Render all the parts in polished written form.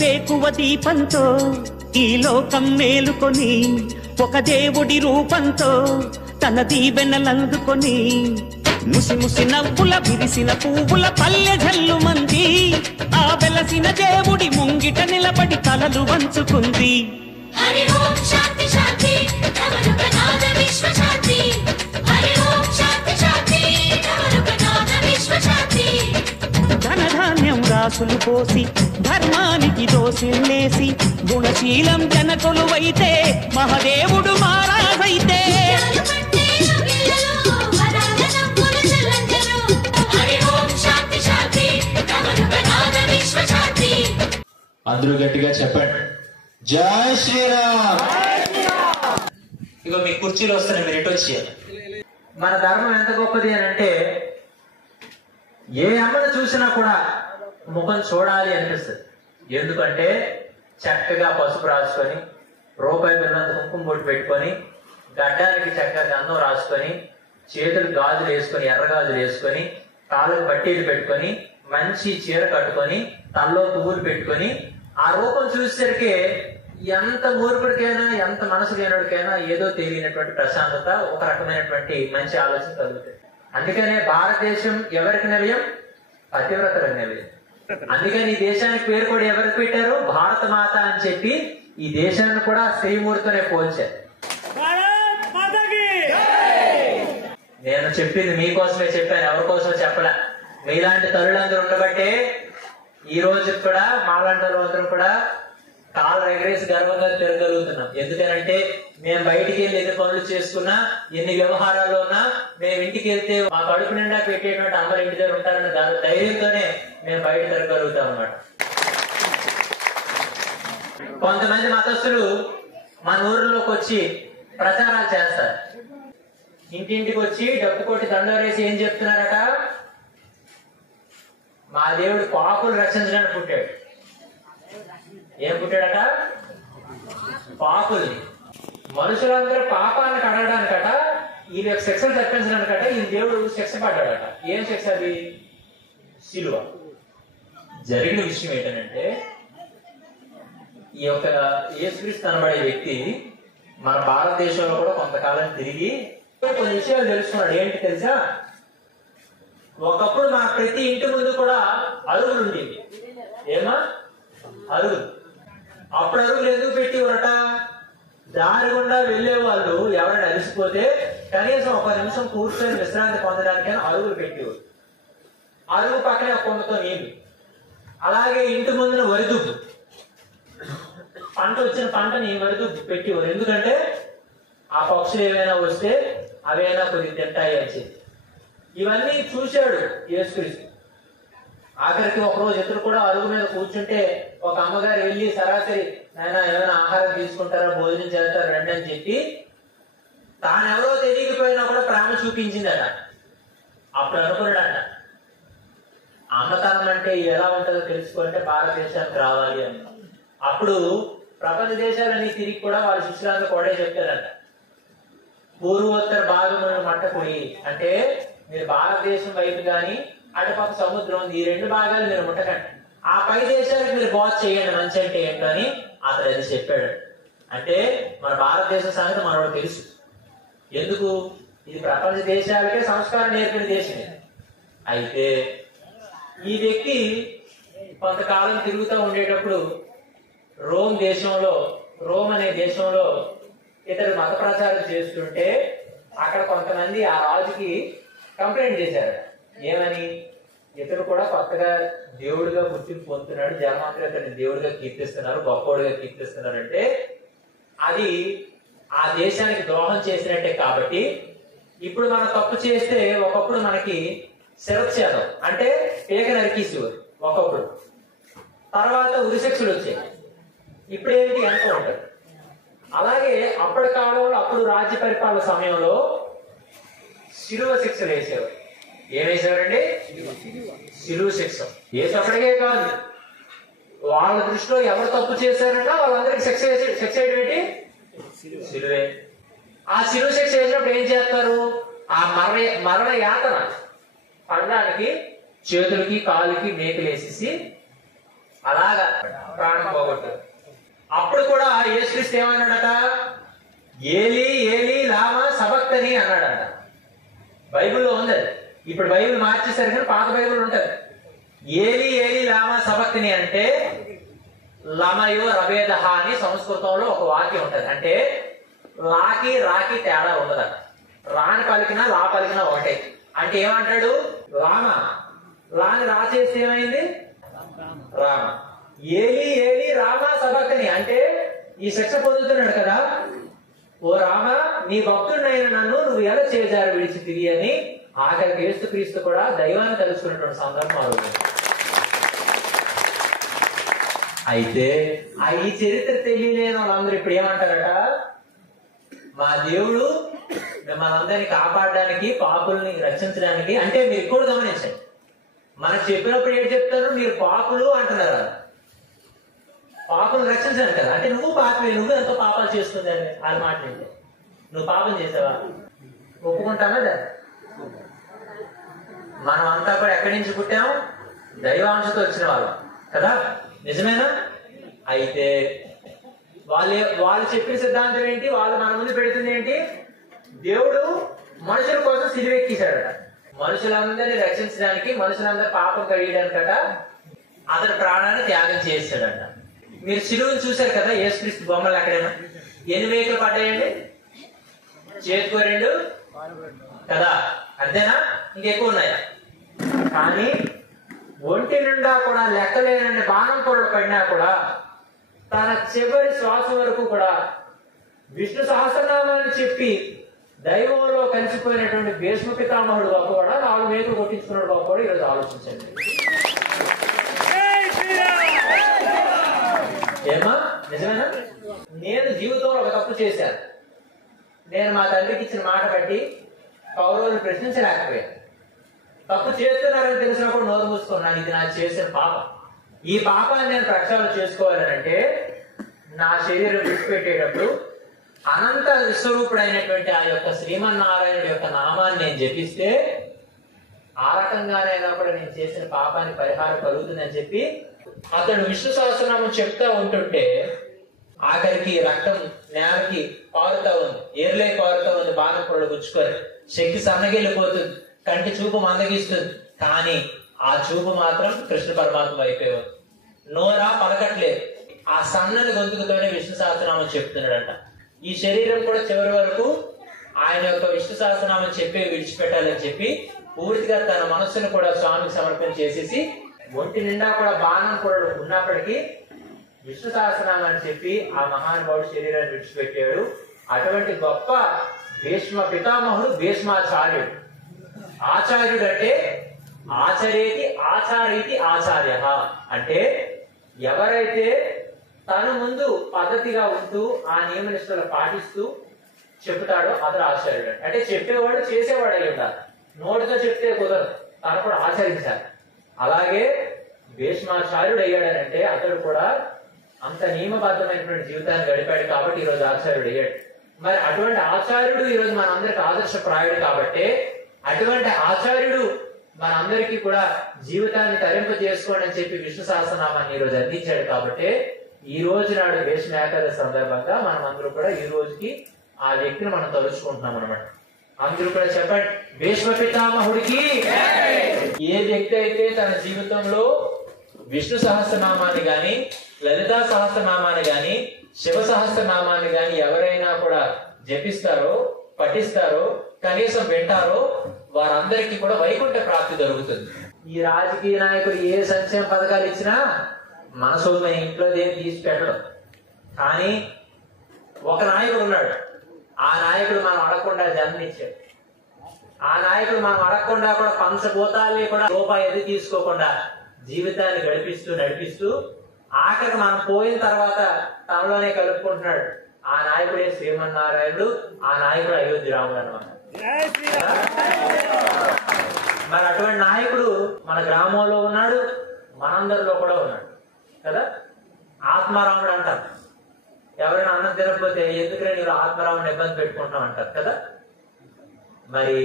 వేకువ దీపంతో ఈ లోకం మేలుకొని ఒక దేవుడి రూపంతో తన దీవెనలందుకొని ముసి ముసి నవ్వుల విరిసిన పువ్వుల పల్లె జల్లు మంది ఆ వెలసిన దేవుడి ముంగిట నిలబడి తలలు వంచుకుంది. హరి ఓం శాంతి శాంతి నవరుగనాద విశ్వ శాంతి. హరి ఓం శాంతి శాంతి నవరుగనాద విశ్వ శాంతి. ధనధాన్యం రాసులు పోసి ధర్మానికి దోసిల్లేసి గుణశీలం జనకొలువైతే మహాదేవుడు మారాజైతే అందరూ గట్టిగా చెప్పండి, జై శ్రీరామ్. ఇగో మీ కుర్చీలు వస్తాయి, మీరు ఎటు వచ్చేయాలి. మన ధర్మం ఎంత గొప్పది అని అంటే ఏ అమ్మను చూసినా కూడా ముఖం చూడాలి అనిపిస్తుంది. ఎందుకంటే చక్కగా పసుపు రాసుకొని, రూపాయి బిల్లంత కుంకుమ బొట్టు పెట్టుకొని, గడ్డానికి చక్కగా గంధం రాసుకొని, చేతులు గాజులు వేసుకొని, ఎర్ర గాజులు వేసుకొని, కాళ్ళకు పట్టీలు పెట్టుకొని, మంచి చీర కట్టుకొని, తల్లో పువ్వులు పెట్టుకొని, ఆ రూపం చూసేసరికి ఎంత మూర్ఖుడికైనా ఎంత మనసు లేనివాడికైనా ఏదో తెలియనటువంటి ప్రశాంతత, ఒక రకమైనటువంటి మంచి ఆలోచన కలుగుతుంది. అందుకనే భారతదేశం ఎవరికి నిలయం? పతివ్రతలకు నిలయం. అందుకని ఈ దేశానికి పేరు కూడా ఎవరికి పెట్టారు? భారత మాత అని చెప్పి ఈ దేశాన్ని కూడా స్త్రీమూర్తితోనే పోల్చారు. నేను చెప్పింది మీకోసమే చెప్పాను, ఎవరి కోసం చెప్పలే. మీలాంటి తల్లులందరూ ఉండబట్టే ఈ రోజు కూడా మాలాంటి అందరం కూడా కాళ్ళు ఎగరేసి గర్వంగా తిరగలుగుతున్నాం. ఎందుకనంటే మేము బయటికి వెళ్ళి ఎన్ని పనులు చేసుకున్నా, ఎన్ని వ్యవహారాల్లో ఉన్నా, మేము ఇంటికి వెళ్తే మా కడుపు నిండా పెట్టేటువంటి అందరూ ఇంటి దగ్గర ఉంటారని ధైర్యంతోనే మేము బయట తిరగలుగుతాం అన్నమాట. కొంతమంది మతస్థులు మన ఊరిలోకి వచ్చి ప్రచారాలు చేస్తారు. ఇంటింటికి వచ్చి డబ్బు కొట్టి దండోరేసి ఏం చెప్తున్నారట? మా దేవుడు పాపులు రక్షించడానికి పుట్టాడు. ఏం పుట్టాడట? పాపుల్ని, మనుషులందరూ పాపాలను కడగడానికట, ఈ యొక్క శిక్షలు తప్పించడానికట ఈ దేవుడు శిక్ష పడ్డాడట. ఏం శిక్ష అది? శిలువ. జరిగిన విషయం ఏంటంటే ఈ యొక్క యేసుక్రీస్తు అనబడే వ్యక్తి మన భారతదేశంలో కూడా కొంతకాలం తిరిగి కొన్ని విషయాలు తెలుసుకున్నాడు. ఏంటి తెలుసా? ఒకప్పుడు మన ప్రతి ఇంటి ముందు కూడా అరుగులు ఉండేవి. ఏమా? అరుగులు. అప్పుడు అరుగులు ఎందుకు పెట్టేవారట? దారి గుండా వెళ్లే వాళ్ళు ఎవరైనా అలసిపోతే కనీసం ఒక నిమిషం కూర్చొని విశ్రాంతి పొందడానికైనా అరుగులు పెట్టేవారు. అరుగు పక్కనే ఒక కొండతో నీళ్లు. అలాగే ఇంటి ముందున వరిదుబ్బు, పంట వచ్చిన పంటని వరిదుబ్బు పెట్టేవారు. ఎందుకంటే ఆ పక్షులు ఏమైనా వస్తే అవైనా కొద్దిగా తింటాయి అని చెప్పి. ఇవన్నీ చూశాడు యేసుక్రీస్తు. ఆఖరికి ఒకరోజు ఇద్దరు కూడా అరుగు మీద కూర్చుంటే ఒక అమ్మగారు వెళ్ళి సరాసరి నాయన ఏమైనా ఆహారం తీసుకుంటారా, భోజనం చేస్తారా రండి అని చెప్పి తానెవరో తెలియకపోయినా కూడా ప్రేమ చూపించిందట. అప్పుడు అనుకున్నాడట, అమ్మతనం అంటే ఎలా ఉంటుందో తెలుసుకుంటే భారతదేశానికి రావాలి అని. అప్పుడు ప్రపంచ దేశాలన్నీ తిరిగి కూడా వాళ్ళ శిష్యులందరూ కూడా చెప్తారట, పూర్వోత్తర భాగములను మట్టకుడి అంటే మీరు భారతదేశం వైపు కానీ అటుపక్క సముద్రం ఉంది, ఈ రెండు భాగాలు మీరు ముట్టకండి, ఆ పై దేశాలకు మీరు బోధ చేయండి మంచి అంటే ఏంటో అని అతను అది చెప్పాడు. అంటే మన భారతదేశం సంగతి మనకు తెలుసు. ఎందుకు? ఇది ప్రపంచ దేశాలకే సంస్కారం నేర్పిన దేశం. అయితే ఈ వ్యక్తి కొంతకాలం తిరుగుతూ ఉండేటప్పుడు రోమ్ అనే దేశంలో ఇతరు మత ప్రచారం చేస్తుంటే అక్కడ కొంతమంది ఆ రాజుకి కంప్లైంట్ చేశారు. ఏమని? ఇతరు కూడా కొత్తగా దేవుడిగా గుర్తింపు పొందుతున్నాడు, జనమంతా ఇతన్ని దేవుడిగా కీర్తిస్తున్నారు, గొప్పవాడిగా కీర్తిస్తున్నారు అంటే అది ఆ దేశానికి ద్రోహం చేసినట్టే. కాబట్టి ఇప్పుడు మనం తప్పు చేస్తే ఒకప్పుడు మనకి శిరచ్ఛేదం అంటే పేక నరికేసేవారు ఒకప్పుడు, తర్వాత ఉరిశిక్షలు వచ్చాయి, ఇప్పుడేంటి అనుకుంటారు. అలాగే అప్పటి కాలంలో అప్పుడు రాజ్య పరిపాలన సమయంలో శిలువ శిక్షలు వేసేవారు. ఏం వేసేవారండి? శిలువ శిక్ష. ఒక్కడికే కాదు, వాళ్ళ దృష్టిలో ఎవరు తప్పు చేశారన్నా వాళ్ళందరికీ శిక్ష ఏంటి? శిలువే. ఆ శిలువ శిక్ష వేసినప్పుడు ఏం చేస్తారు? ఆ మరణ యాతన పడడానికి చేతులకి కాలుకి మేకలు వేసేసి అలాగా ప్రాణం పోగొట్టారు. అప్పుడు కూడా యేసుక్రీస్తు ఏమన్నాడట? ఏలీ ఏలీ లామా సబక్తని అన్నాడట. బైబిల్లో ఉంది అది. ఇప్పుడు బైబిల్ మార్చేశారు కానీ పాత బైబిల్ ఉంటది. ఏలీ ఏలీ లామా సబక్తని అంటే లమయో రవేదహ అని సంస్కృతంలో ఒక వాక్యం ఉంటది. అంటే లాకి రాకి తేడా ఉండదట. రాని పలికినా లా పలికినా ఒకటే. అంటే ఏమంటాడు? రామ, లాని రాసేస్తే ఏమైంది? రామ. ఏలి ఏలి రామ సబక్తని అంటే ఈ శిక్ష పొందుతున్నాడు కదా, ఓ రామ నీ భక్తుడినైన నన్ను నువ్వు ఎలా చేజారు విడిచి తిరిగి అని ఆఖరికి యేసుక్రీస్తు కూడా దైవాన్ని తెలుసుకున్నటువంటి సందర్భం అవుతుంది. అయితే ఈ చరిత్ర తెలియలేని వాళ్ళందరూ ఇప్పుడు ఏమంటారట? మా దేవుడు మిమ్మల్ని అందరినీ కాపాడడానికి, పాపుల్ని రక్షించడానికి. అంటే మీరు కూడా గమనించండి, మనకు చెప్పినప్పుడు ఏం చెప్తారు? మీరు పాపులు అంటున్నారు. పాపను రక్షించాను కదా, అంటే నువ్వు పాపమే, నువ్వు ఎంతో పాపాలు చేస్తుంది అని అది మాట్లాడితే నువ్వు పాపం చేసావా? ఒప్పుకుంటానా? మనం అంతా కూడా ఎక్కడి నుంచి పుట్టాము? దైవాంశతో వచ్చిన వాళ్ళం కదా, నిజమేనా? అయితే వాళ్ళు చెప్పిన సిద్ధాంతం ఏంటి? వాళ్ళు మన ముందు పెడుతుంది ఏంటి? దేవుడు మనుషుల కోసం సిలువెక్కిశాడట. మనుషులందరినీ రక్షించడానికి, మనుషులందరూ పాపం కడిగడానికట అతని ప్రాణాన్ని త్యాగం చేశాడట. మీరు సిలువను చూశారు కదా, యేసుక్రీస్తు బొమ్మలు ఎక్కడైనా ఎన్ని వేకులు పడ్డాయండి? చేతికో 2 కదా, అంతేనా? ఇంకెక్కువ ఉన్నాయా? కానీ ఒంటి నిండా కూడా లెక్కలేనన్ని బాణం పొరలు పడినా కూడా తన చివరి శ్వాస వరకు కూడా విష్ణు సహస్రనామాన్ని చెప్పి దైవంలో కలిసిపోయినటువంటి భీష్మ పితామహుడు గొప్పవాడా, 4 వేకులు కొట్టించుకున్నాడు గొప్పవాడు? ఈరోజు ఆలోచించండి. ఏమా నిజమేనా? నేను జీవితంలో ఒక తప్పు చేశాను. నేను మా తండ్రికి ఇచ్చిన మాట బట్టి కౌరవులను ప్రశ్నించలేకపోయాను. తప్పు చేస్తున్నారని తెలిసినప్పుడు నోరు మూసుకున్నాను. ఇది నాకు చేసిన పాపం. ఈ పాపాన్ని నేను ప్రక్షాళన చేసుకోవాలనంటే నా శరీరం విడిచిపెట్టేటప్పుడు అనంత విశ్వరూపుడైనటువంటి ఆ యొక్క శ్రీమన్నారాయణుడి యొక్క నామాన్ని నేను జపిస్తే ఆ రకంగానైనా కూడా నేను చేసిన పాపానికి పరిహారం కలుగుతుందని చెప్పి అతడు విష్ణు సహస్రనామం చెప్తా ఉంటుంటే ఆఖరికి రక్తం నేలకి పారుతా ఉంది, ఏర్లే పారుతా ఉంది. బాణం పొరలు గుచ్చుకొని శక్తి సన్నగిల్లిపోతుంది, కంటి చూపు మందగిస్తుంది. కానీ ఆ చూపు మాత్రం కృష్ణ పరమాత్మ అయిపోయి నోరా పలకట్లేదు. ఆ సన్నని గొంతుకుతోనే విష్ణు సహస్రనామం చెప్తున్నాడంట. ఈ శరీరం కూడా చివరి వరకు ఆయన యొక్క విష్ణు సహస్రనామం చెప్పి విడిచిపెట్టాలని చెప్పి పూర్తిగా తన మనస్సును కూడా స్వామికి సమర్పణ చేసేసి ఒంటి నిండా కూడా బాణం పొరలు ఉన్నప్పటికీ విష్ణు సహస్రనామాన్ని చెప్పి ఆ మహానుభావుడు శరీరాన్ని విడిచిపెట్టాడు. అటువంటి గొప్ప భీష్మ పితామహుడు భీష్మాచార్యుడు. ఆచార్యుడు అంటే ఆచరేతి ఆచారీతి ఆచార్య అంటే ఎవరైతే తను ముందు పద్ధతిగా ఉంటూ ఆ నియమనిష్టలు పాటిస్తూ చెప్తాడో అతడు ఆచార్యుడు. అంటే చెప్పేవాడు చేసేవాడు అయి ఉండాలి. నోటితో చెప్తే కుదరదు, తను కూడా ఆచరించాలి. అలాగే భీష్మాచార్యుడు అయ్యాడనంటే అతడు కూడా అంత నియమబద్ధమైనటువంటి జీవితాన్ని గడిపాడు కాబట్టి ఈరోజు ఆచార్యుడు అయ్యాడు. మరి అటువంటి ఆచార్యుడు ఈరోజు మనందరికి ఆదర్శప్రాయుడు కాబట్టి అటువంటి ఆచార్యుడు మనందరికీ కూడా జీవితాన్ని తరింప చేసుకోండి అని చెప్పి విష్ణు సహస్రనామాన్ని ఈ రోజు అందించాడు. కాబట్టి ఈ రోజు నాడు భీష్మ ఏకాదశి సందర్భంగా మనం అందరూ కూడా ఈ రోజుకి ఆ వ్యక్తిని మనం తలుచుకుంటున్నాం అనమాట. అందరూ కూడా చెప్పండి, భీష్మ పితామహుడికి. ఏ వ్యక్తి అయితే తన జీవితంలో విష్ణు సహస్రనామాన్ని గాని, లలితా సహస్రనామాన్ని గాని, శివ సహస్రనామాన్ని గాని ఎవరైనా కూడా జపిస్తారో, పఠిస్తారో, కనీసం వింటారో వారందరికీ కూడా వైకుంఠ ప్రాప్తి దొరుకుతుంది. ఈ రాజకీయ నాయకులు ఏ సంక్షేమ పథకాలు ఇచ్చినా మన సొమ్ము ఇంట్లో దేని తీసి పెట్టడం. కానీ ఒక నాయకుడు ఉన్నాడు, ఆ నాయకుడు మనం అడగకుండా జన్మనిచ్చాడు. ఆ నాయకుడు మనం అడగకుండా కూడా పంచభూతాల్ని కూడా రూపాయి ఎది తీసుకోకుండా జీవితాన్ని నడిపిస్తూ ఆఖరికి మనం పోయిన తర్వాత తనలోనే కలుపుకుంటున్నాడు. ఆ నాయకుడే శ్రీమన్నారాయణుడు, ఆ నాయకుడు అయోధ్య రాముడు అన్నమాట. మరి అటువంటి నాయకుడు మన గ్రామంలో ఉన్నాడు, మనందరిలో కూడా ఉన్నాడు కదా. ఆత్మారాముడు అంటారు. ఎవరైనా అన్నం తినకపోతే ఎందుకంటే మీరు ఆత్మారాముడిని ఇబ్బంది పెట్టుకుంటాం అంటారు కదా. మరి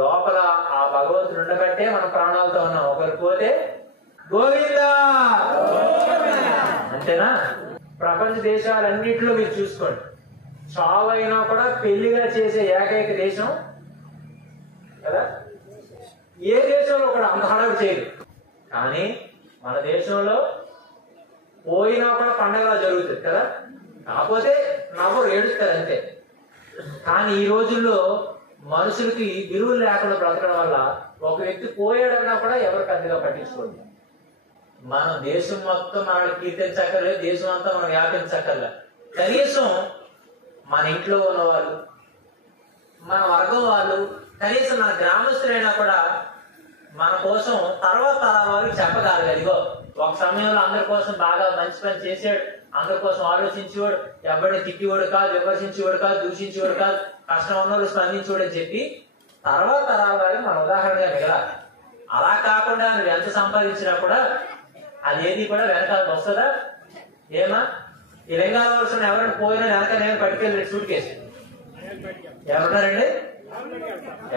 లోపల ఆ భగవంతుడు ఉండబట్టే మనం ప్రాణాలతో ఉన్నాం. ఒకరు పోతే గోవిందా. అంతేనా? ప్రపంచ దేశాలన్నింటిలో మీరు చూసుకోండి, చావైనా కూడా పెళ్లిగా చేసే ఏకైక దేశం కదా. ఏ దేశంలో కూడా అంత హడావిడి చేయదు. కానీ మన దేశంలో పోయినా కూడా పండగలా జరుగుతుంది కదా. కాకపోతే నవ్వరు, ఏడుస్తారు అంతే. కానీ ఈ రోజుల్లో మనుషులకి విలువలు లేకుండా బ్రతకడం వల్ల ఒక వ్యక్తి పోయాడన్నా కూడా ఎవరు పెద్దగా పట్టించుకోండి. మనం దేశం మొత్తం మనకి కీర్తించక్కర్లేదు, దేశం అంతా మనం వ్యాపించక్కర్లేదు. కనీసం మన ఇంట్లో ఉన్న వాళ్ళు, మన వర్గం వాళ్ళు, కనీసం మన గ్రామస్తులైనా కూడా మన కోసం తర్వాత తరాల వాళ్ళకి చెప్పగలగాలి. ఇదిగో ఒక సమయంలో అందరి కోసం బాగా మంచి పని చేసాడు, అందరి కోసం ఆలోచించేవాడు, ఎవరిని తిట్టివాడు కాదు, విమర్శించేవాడు కాదు, దూషించేవాడు కాదు, కష్టం ఉన్నవాడు స్పందించేవాడు అని చెప్పి తర్వాత తరాల వారికి మన ఉదాహరణగా మిగలాలి. అలా కాకుండా నువ్వు ఎంత సంపాదించినా కూడా అదేది కూడా వెనకాల వస్తుందా? ఏమా ఈ లింగాల వలస ఎవరైనా పోయినా వెనక నేను పట్టుకెళ్ళి సూట్ కేసు ఎవరున్నారండి?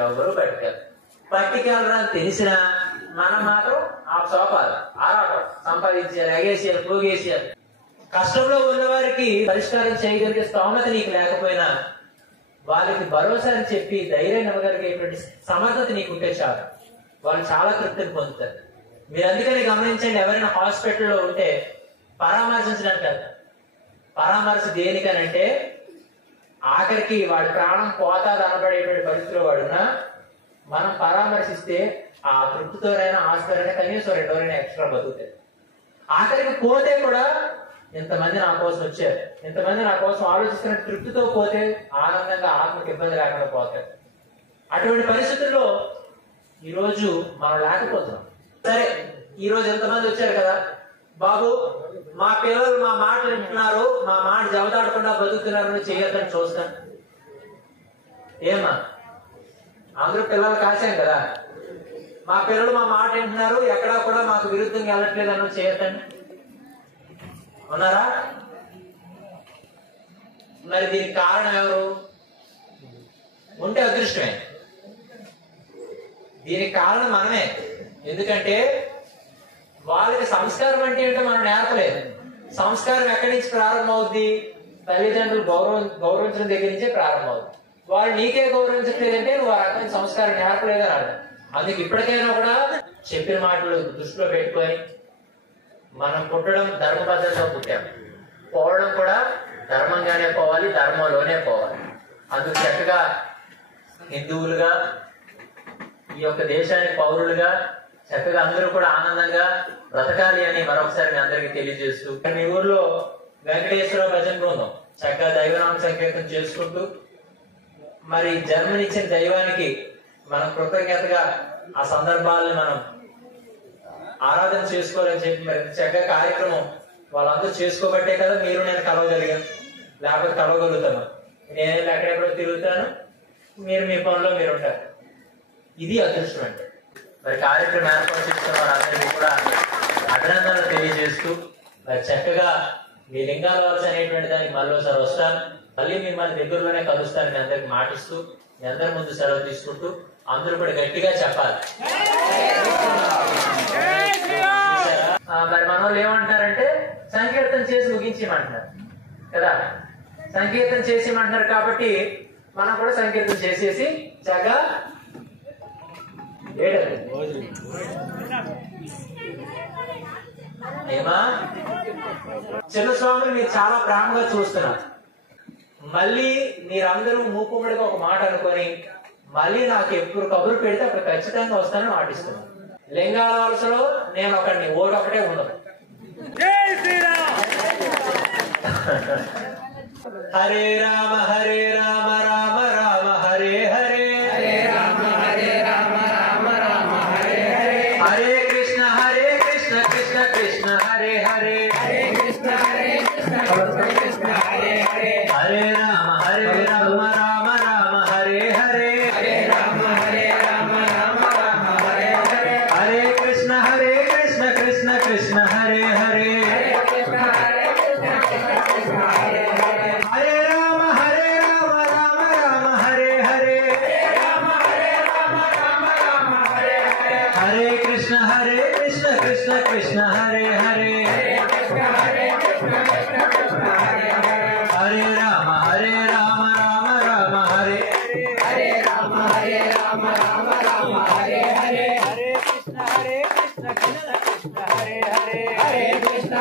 ఎవరు పట్టుకెళ్ళి పట్టుకెళ్ళరా అని తెలిసినా మనం మాత్రం ఆ సోపాలు ఆరాటం సంపాదించారు, ఎగేసారు, పోగేసారు. కష్టంలో ఉన్న వారికి పరిష్కారం చేయగలిగే స్తోమత నీకు లేకపోయినా వాళ్ళకి భరోసా అని చెప్పి ధైర్యం ఇవ్వగలిగేటువంటి సమర్థత నీకు ఉంటే చాలు, వాళ్ళు చాలా తృప్తిని పొందుతారు. మీరు అందుకని గమనించండి, ఎవరైనా హాస్పిటల్లో ఉంటే పరామర్శించడానికి వెళ్తారు. పరామర్శ దేనికనంటే ఆఖరికి వాడి ప్రాణం పోతాది అనబడేటువంటి పరిస్థితిలో వాడున్నా మనం పరామర్శిస్తే ఆ తృప్తితోనైనా ఆస్తితోనైనా కనీసం 2 రోజులైనా ఎక్స్ట్రా బతుకుతాయి. ఆఖరికి పోతే కూడా ఇంతమంది నా కోసం వచ్చారు, ఇంతమంది నా కోసం ఆలోచిస్తున్న తృప్తితో పోతే ఆనందంగా ఆత్మకు ఇబ్బంది లేకుండా పోతారు. అటువంటి పరిస్థితుల్లో ఈరోజు మనం లేకపోతున్నాం. సరే, ఈ రోజు ఎంతమంది వచ్చారు కదా, బాబు మా పిల్లలు మా మాట వింటున్నారు, మా మాట జవదాడకుండా బతుకుతున్నారు, చేయొద్దని చూస్తాను. ఏమా అందరూ పిల్లలు కాశాం కదా, మా పిల్లలు మా మాట వింటున్నారు, ఎక్కడా కూడా మాకు విరుద్ధంగా వెళ్ళట్లేదు అన్నది చేయొద్దండి. ఉన్నారా? మరి దీనికి కారణం ఎవరు? ఉంటే అదృష్టమే. దీనికి కారణం మనమే. ఎందుకంటే వాళ్ళకి సంస్కారం అంటే ఏంటో మనం నేర్పలేదు. సంస్కారం ఎక్కడి నుంచి ప్రారంభమవుద్ది? తల్లిదండ్రులు గౌరవించడం దగ్గర నుంచే ప్రారంభమవుతుంది. వాళ్ళు నీకే గౌరవించట్లేదంటే నువ్వు ఆ రకమైన సంస్కారం నేర్పలేదని అర్థం. అందుకు ఇప్పటికైనా కూడా చెప్పిన మాటలు దృష్టిలో పెట్టుకొని మనం పుట్టడం ధర్మబద్ధంగా పుట్టాం, పోవడం కూడా ధర్మంగానే పోవాలి, ధర్మంలోనే పోవాలి. అందుకు చక్కగా హిందువులుగా ఈ యొక్క దేశానికి పౌరులుగా చక్కగా అందరూ కూడా ఆనందంగా బ్రతకాలి అని మరొకసారి మీ అందరికీ తెలియజేస్తూ, మీ ఊర్లో వెంకటేశ్వర భజన బృందం చక్కగా దైవనామ సంకీర్తన చేసుకుంటూ మరి జన్మనిచ్చిన దైవానికి మనం కృతజ్ఞతగా ఆ సందర్భాలను మనం ఆరాధన చేసుకోవాలని చెప్పి మరి చక్కగా కార్యక్రమం వాళ్ళందరూ చేసుకోబట్టే కదా మీరు నేను కలవగలిగాను, లేకపోతే కలవగలుగుతాను. నేను ఎక్కడెక్కడో తిరుగుతాను, మీరు మీ పనిలో మీరు ఉంటారు. ఇది అదృష్టం అంటే. మరి కార్యక్రమం ఏర్పాటు చేస్తున్న వారందరికీ కూడా అభినందనలు తెలియజేస్తూ మరి చక్కగా మీ లింగాల వలస అనేటువంటి దానికి మళ్ళీసారి వస్తాను, మళ్ళీ మిమ్మల్ని దగ్గరలోనే కలుస్తాను మీ అందరికి మాటిస్తూ మీ అందరి ముందు సెలవు తీసుకుంటూ అందరూ కూడా గట్టిగా చెప్పాలి. మరి మన వాళ్ళు ఏమంటారంటే సంకీర్తన చేసి ముగించేయమంటున్నారు కదా, సంకీర్తన చేసేయమంటున్నారు. కాబట్టి మనం కూడా సంకీర్తన చేసేసి చక్కగా ఏమా చిన్న స్వామిని మీరు చాలా ప్రేమగా చూస్తున్నారు. మళ్ళీ మీరందరూ మూకుమ్మడిగా ఒక మాట అనుకొని మళ్ళీ నాకు ఎప్పుడు కబురు పెడితే అప్పుడు ఖచ్చితంగా వస్తానని మాటిస్తున్నాను. లింగాల వలసలో నేను ఒకడిని, ఓటు ఒకటే ఉండదు. హరే రామ హరే రామ రామ రామ హరే హరే, హరే రామ హరే రామ రామ రామ హరే హరే, హరే కృష్ణ కృష్ణ కృష్ణ హరే హరే, హరే కృష్ణ కృష్ణ హరే హరే, హరే రామ రామ రామ హరే హరే, హరే రామ రామ రామ హరే హరే, హరే కృష్ణ కృష్ణ కృష్ణ హరే హరే, హరే రామ రామ కృష్ణ హరే కృష్ణ కృష్ణ కృష్ణ హరే హరే హరే రామ రామ రామ హరే హరే రామ హరే హరే హరే కృష్ణ కృష్ణ కృష్ణ హరే హరే హరే కృష్ణ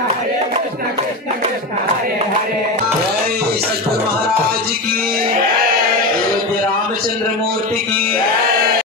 కృష్ణ కృష్ణ హరే హరే జై సద్గురు महाराज की, अयोध्या रामचंद्र मूर्ति की।